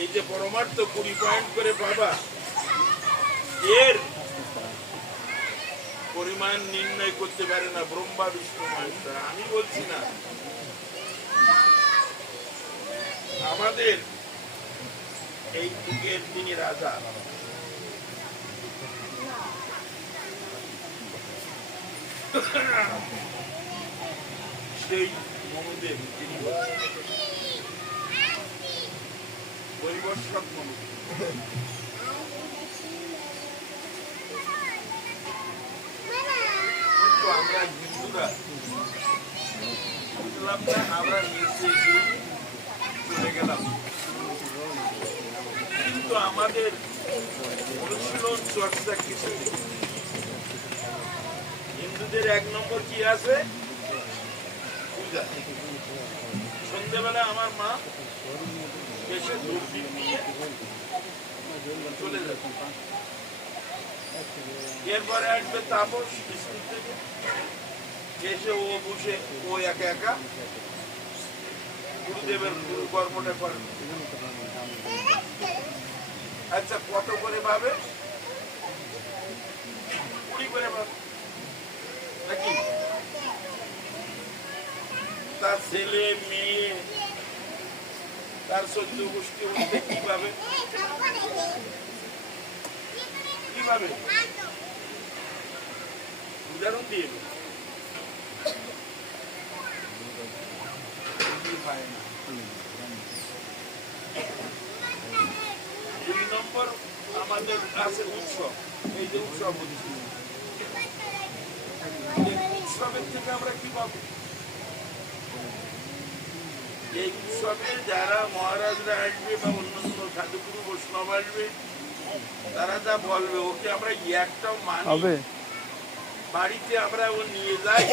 এই যে পরমার্থ 20 পয়েন্ট করে পাবা, এর পরিমাণ নির্ণয় করতে পারে না ব্রহ্মা বিষ্ণু মহেশ্বর। আমি বলছি না, আমাদের এই যুগের যিনি রাজা, সেই মনুদেব, তিনি পরিবর্ষক মনু। কিন্তু আমরা হিন্দুরা বুঝলাম না, আমরা নিচে গিয়ে চলে গেলাম। কিন্তু আমাদের অনুশীলন চর্চা কিছু নেই। হিন্দুদের 1 নম্বর কি আছে? পূজা। সন্ধ্যেবেলা আমার মা এসে দূরবীন নিয়ে চলে যাবে। এরপরে আসবে তাপস স্কুল থেকে, এসে ও বসে ও একা একা গুরুদেবের গুরু কর্মটা করে। আচ্ছা, কত করে পাবে? 20 করে পাবে নাকি? তার ছেলে মেয়ে, তার 14 গোষ্ঠী উঠতে কি পাবে? কি পাবে? উদাহরণ দিয়ে 2 নম্বর আমাদের আছে উৎসব। এই যে উৎসব হচ্ছে, উৎসবের থেকে আমরা কি পাবো? এই উৎসবে যারা মহারাজরা আসবে বা অন্যান্য সাধুগুরু বৈষ্ণব আসবে, তারা যা বলবে ওকে আমরা একটাও মানি, বাড়িতে আমরা ও নিয়ে যাই,